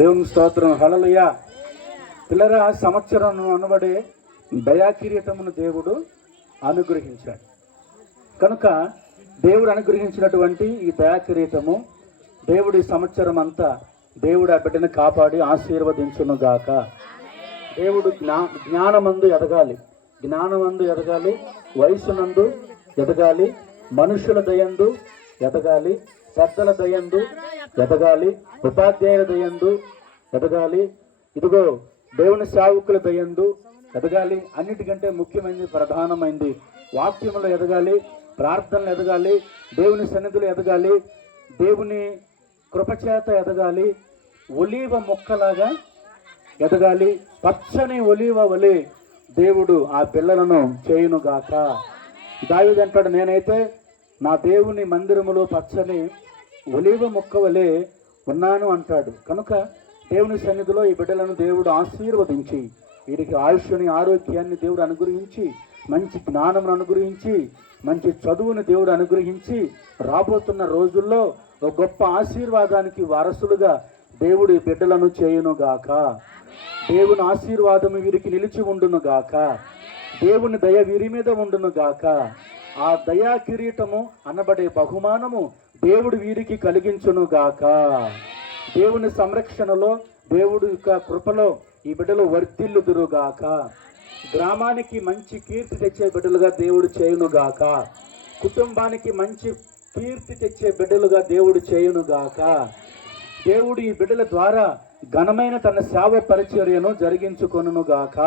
దేవుని స్తోత్రం. హల్లెలూయా. పిల్లరా, సంవత్సరం అనబడే దయాకిరీటమును దేవుడు అనుగ్రహించాడు. కనుక దేవుడు అనుగ్రహించినటువంటి ఈ దయాకిరీటము దేవుడి సంవత్సరం అంతా దేవుడు ఆ బిడ్డను కాపాడి ఆశీర్వదించును గాక. దేవుడు జ్ఞానమందు ఎదగాలి, జ్ఞానమందు ఎదగాలి, వయసునందు ఎదగాలి, మనుషుల దయందు ఎదగాలి, పెద్దల దయందు ఎదగాలి, ఉపాధ్యాయుల దయందు ఎదగాలి, ఇదిగో దేవుని సేవకుల దయందు ఎదగాలి. అన్నిటికంటే ముఖ్యమైనది, ప్రధానమైనది వాక్యములో ఎదగాలి, ప్రార్థనలు ఎదగాలి, దేవుని సన్నిధిలో ఎదగాలి, దేవుని కృపచేత ఎదగాలి, ఒలీవ మొక్కలాగా ఎదగాలి, పచ్చని ఒలీవ వలె దేవుడు ఆ పిల్లలను చేయునుగాక. దావీదు అంటాడు, నేనైతే నా దేవుని మందిరములో పచ్చని ఒలీవ మొక్క వలె ఉన్నాను అంటాడు. కనుక దేవుని సన్నిధిలో ఈ బిడ్డలను దేవుడు ఆశీర్వదించి, వీరికి ఆయుష్ని, ఆరోగ్యాన్ని దేవుడు అనుగ్రహించి, మంచి జ్ఞానం అనుగ్రహించి, మంచి చదువుని దేవుడు అనుగ్రహించి, రాబోతున్న రోజుల్లో ఒక గొప్ప ఆశీర్వాదానికి వారసులుగా దేవుడి బిడ్డలను చేయునుగాక. దేవుని ఆశీర్వాదము వీరికి నిలిచి ఉండునుగాక. దేవుని దయ వీరి మీద ఉండునుగాక. ఆ దయా కిరీటము అనబడే బహుమానము దేవుడు వీరికి కలిగించునుగాక. దేవుని సంరక్షణలో, దేవుడి యొక్క కృపలో ఈ బిడ్డలు వర్ధిల్లుదురుగాక. గ్రామానికి మంచి కీర్తి తెచ్చే బిడ్డలుగా దేవుడు చేయునుగాక. కుటుంబానికి మంచి కీర్తి తెచ్చే బిడ్డలుగా దేవుడు చేయునుగాక. దేవుడు ఈ బిడ్డల ద్వారా ఘనమైన తన సేవ పరిచర్యను జరిగించుకొనుగాక.